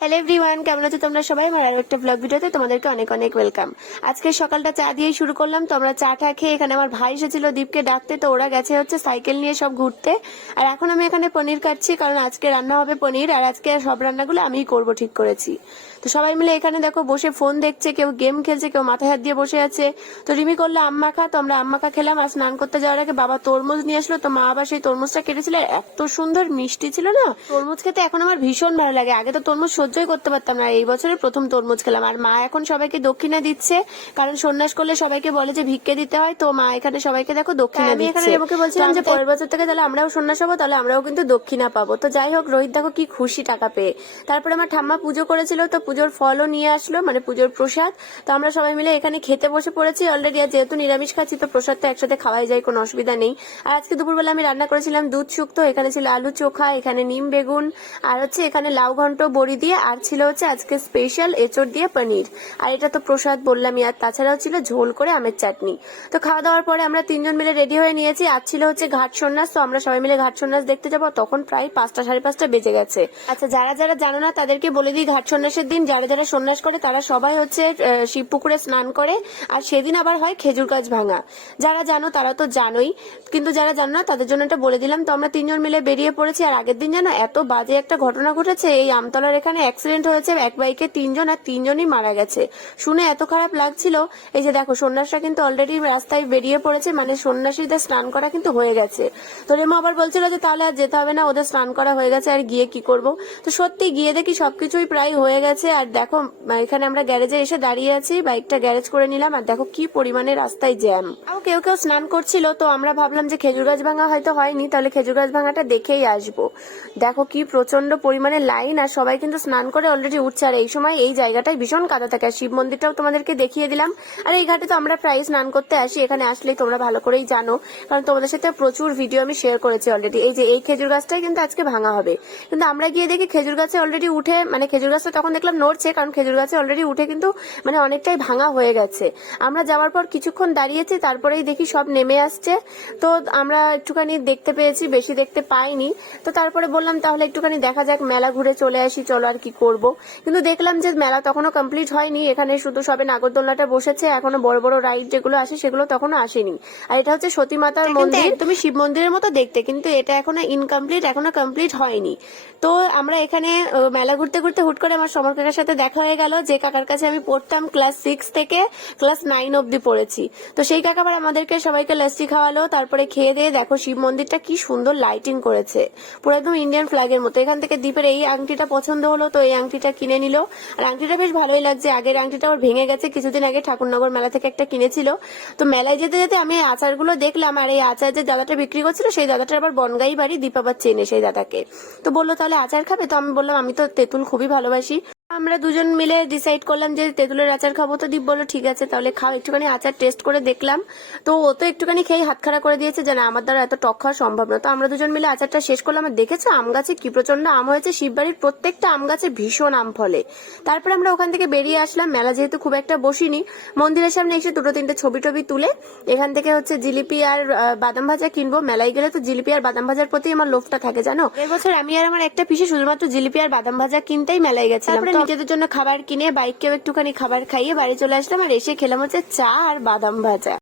Hello everyone কেমন আছো তোমরা সবাই? আমার আরও একটা ব্লগ ভিডিওতে তোমাদেরকে অনেক অনেক ওয়েলকাম আজকে সকালটা চা দিয়েই শুরু করলাম। তো আমরা চা টা খেয়ে এখানে আমার ভাই এসেছিল দীপকে ডাকতে। তো ওরা গেছে হচ্ছে সাইকেল নিয়ে সব ঘুরতে। আর এখন আমি এখানে পনির কাটছি, কারণ আজকে রান্না হবে পনির। আর আজকে সব রান্নাগুলো আমিই করব ঠিক করেছি। তো সবাই মিলে এখানে দেখো বসে ফোন দেখছে, কেউ গেম খেলছে, কেউ মাথায় হাত দিয়ে বসে আছে। তো রিমি করল, আম্মা খা। তো আমরা আম্মা খা খেলাম। আর স্নান করতে যাওয়ার আগে বাবা তরমুজ নিয়ে আসলো। তো মা আবার সেই তরমুজটা কেটেছিল। এত সুন্দর মিষ্টি ছিল না। তরমুজ খেতে এখন আমার ভীষণ ভালো লাগে। আগে তো তরমুজ সহ্যই করতে পারতাম না। এই বছরের প্রথম তরমুজ খেলাম। আর মা এখন সবাইকে দক্ষিণা দিচ্ছে। কারণ সন্ন্যাস করলে সবাইকে বলে যে ভিক্ষে দিতে হয়। তো মা এখানে সবাইকে দেখো দক্ষিণা আমি এখানে রেমুকে বলছিলাম যে পরের বছর থেকে তাহলে আমরাও সন্ন্যাস হব তাহলে আমরাও কিন্তু দক্ষিণা পাবো। তো যাই হোক রোহিত দেখো কি খুশি টাকা পেয়ে। তারপরে আমার ঠাম্মা পুজো করেছিল তো পুজোর ফলও নিয়ে আসলো মানে পুজোর প্রসাদ। তো আমরা সবাই মিলে এখানে খেতে বসে পড়েছি অলরেডি আর যেহেতু নিরামিষ খাচ্ছি তো প্রসাদ তো একসাথে খাওয়াই যায় কোনো অসুবিধা নেই। আর আজকে দুপুরবেলা আমি রান্না করেছিলাম দুধ শুক্তো এখানে ছিল আলু চোখা এখানে নিম বেগুন আর হচ্ছে এখানে লাউ ঘন্ট বড়ি দিয়ে আর ছিল হচ্ছে আজকে স্পেশাল এচড় দিয়ে পনির। আর এটা তো প্রসাদ বললামই, আর তাছাড়াও ছিল ঝোল করে আমের চাটনি। তো খাওয়া দাওয়ার পরে আমরা তিনজন মিলে রেডি হয়ে নিয়েছি। আর ছিল হচ্ছে ঘাট সন্ন্যাস, তো আমরা সবাই মিলে ঘাট সন্ন্যাস দেখতে যাব। তখন প্রায় পাঁচটা, সাড়ে পাঁচটা বেজে গেছে। আচ্ছা যারা যারা জানো না, তাদেরকে বলে দিই ঘাট সন্ন্যাসের দিন। যারা যারা সন্ন্যাস করে, তারা সবাই হচ্ছে শিব পুকুরে স্নান করে। আর সেদিন আবার হয় খেজুর গাছ ভাঙা। যারা জানো, তারা তো জানোই। কিন্তু যারা জানো না, তাদের জন্য এটা বলে দিলাম। তো আমরা তিনজন মিলে বেরিয়ে পড়েছি। আর আগের দিন জানো, এত বাজে একটা ঘটনা ঘটেছে। এই আমতলার এখানে অ্যাক্সিডেন্ট হয়েছে, এক বাইকে তিনজন আর তিনজনই মারা গেছে। শুনে এত খারাপ লাগছিল, এই যে দেখো, সন্ন্যাসরা কিন্তু অলরেডি রাস্তায় বেরিয়ে পড়েছে মানে সন্ন্যাসীদের স্নান করা কিন্তু হয়ে গেছে। তো রেমা আবার বলছিল যে, তাহলে আর যেতে হবে না, ওদের স্নান করা হয়ে গেছে, আর গিয়ে কি করব? তো সত্যি গিয়ে দেখি সবকিছুই প্রায় হয়ে গেছে, আর দেখো এখানে আমরা গ্যারেজে এসে দাঁড়িয়ে আছি বাইকটা গ্যারেজ করে নিলাম, আর দেখো কি পরিমাণে রাস্তায় জ্যাম আর কেউ কেউ স্নান করছিল, তো আমরা ভাবলাম যে খেজুর গাছ ভাঙা হয়তো হয়নি, তাহলে খেজুর গাছ ভাঙাটা দেখেই আসব। দেখো কি প্রচণ্ড পরিমাণে লাইন আর সবাই কিন্তু স্নান করে অলরেডি উঠছে। আর এই সময় এই জায়গাটায় ভীষণ কাদা থাকে। আর শিব মন্দিরটাও তোমাদেরকে দেখিয়ে দিলাম। আর এই ঘাটে তো আমরা প্রায় স্নান করতে আসি। এখানে আসলেই তোমরা ভালো করেই জানো। কারণ তোমাদের সাথে প্রচুর ভিডিও আমি শেয়ার করেছি অলরেডি এই যে, এই খেজুর গাছটাই কিন্তু আজকে ভাঙা হবে। কিন্তু আমরা গিয়ে দেখি খেজুর গাছে অলরেডি উঠে মানে খেজুর গাছটা তখন দেখলাম নড়ছে, কারণ খেজুর গাছে অলরেডি উঠে কিন্তু মানে অনেকটাই ভাঙা হয়ে গেছে। আমরা যাওয়ার পর কিছুক্ষণ দাঁড়িয়েছি, তারপরেই দেখি সব নেমে আসছে। তো আমরা একটুখানি দেখতে পেয়েছি, বেশি দেখতে পাইনি। তো তারপরে বললাম, তাহলে একটুখানি দেখা যাক, মেলা ঘুরে চলে আসি, চলো আর কি করব? কিন্তু দেখলাম যে মেলা তখনও কমপ্লিট হয়নি। এখানে শুধু সবে নাগরদোলনাটা বসেছে এখনও বড় বড় রাইড যেগুলো আসে সেগুলো তখনও আসেনি। আর এটা হচ্ছে সতী মাতার মন্দির। তুমি শিব মন্দিরের মতো দেখতে কিন্তু এটা এখনও ইনকমপ্লিট এখনও কমপ্লিট হয়নি। তো আমরা এখানে মেলা ঘুরতে ঘুরতে হুট করে আমার সমর কাকার সাথে দেখা হয়ে গেল যে কাকার কাছে আমি পড়তাম ক্লাস সিক্স থেকে ক্লাস নাইন অব্দি পড়েছি। তো সেই কাকা আবার আমাদেরকে সবাইকে লাস্টি খাওয়ালো তারপরে খেয়ে দিয়ে দেখো শিব মন্দিরটা কি সুন্দর লাইটিং করেছে। পুরো একদম ইন্ডিয়ান ফ্ল্যাগের মতো। এখান থেকে দ্বীপের এই আংটিটা পছন্দ হলো তো এই আংটিটা কিনে নিল। আর আংটিটা বেশ ভালোই লাগছে। আগের আংটিটা ওর ভেঙে গেছে। কিছুদিন আগে ঠাকুরনগর মেলা থেকে একটা কিনেছিল। তো মেলায় যেতে যেতে আমি আচারগুলো দেখলাম। আর এই আচার যে দাদাটা বিক্রি করছিল, সেই দাদাটা আবার বনগাই বাড়ি দীপাবার চেনে সেই দাদাকে। তো বলল, তাহলে আচার খাবে? তো আমি বললাম, আমি তো তেঁতুল খুবই ভালোবাসি। আমরা দুজন মিলে ডিসাইড করলাম যে তেঁতুলের আচার খাব তো দীপ বলল ঠিক আছে তাহলে খাও। একটুখানি আচার টেস্ট করে দেখলাম। তো ও তো একটুখানি খেয়ে হাত খাড়া করে দিয়েছে যে না আমার দ্বারা এত টক খাওয়া সম্ভব না। তো আমরা দুজন মিলে আচারটা শেষ করলাম। আর দেখেছ আম গাছে কি প্রচণ্ড আম হয়েছে? শিববাড়ির প্রত্যেকটা আম গাছে ভীষণ আম ফলে। তারপরে আমরা ওখান থেকে বেরিয়ে আসলাম। মেলা যেহেতু খুব একটা বসিনি মন্দিরের সামনে এসে দুটো তিনটে ছবি টবি তুলে এখান থেকে হচ্ছে জিলিপি আর বাদাম ভাজা কিনবো। মেলায় গেলে তো জিলিপি আর বাদাম ভাজার প্রতি আমার লোভটা থাকে জানো? এবছর আমি আর আমার একটা পিসে শুধুমাত্র জিলিপি আর বাদাম ভাজা কিনতেই মেলায় গেছিলাম। নিজেদের জন্য খাবার কিনে বাইককেও একটুখানি খাবার খাইয়ে বাড়ি চলে আসলাম আর এসে খেলাম হচ্ছে চা আর বাদাম ভাজা।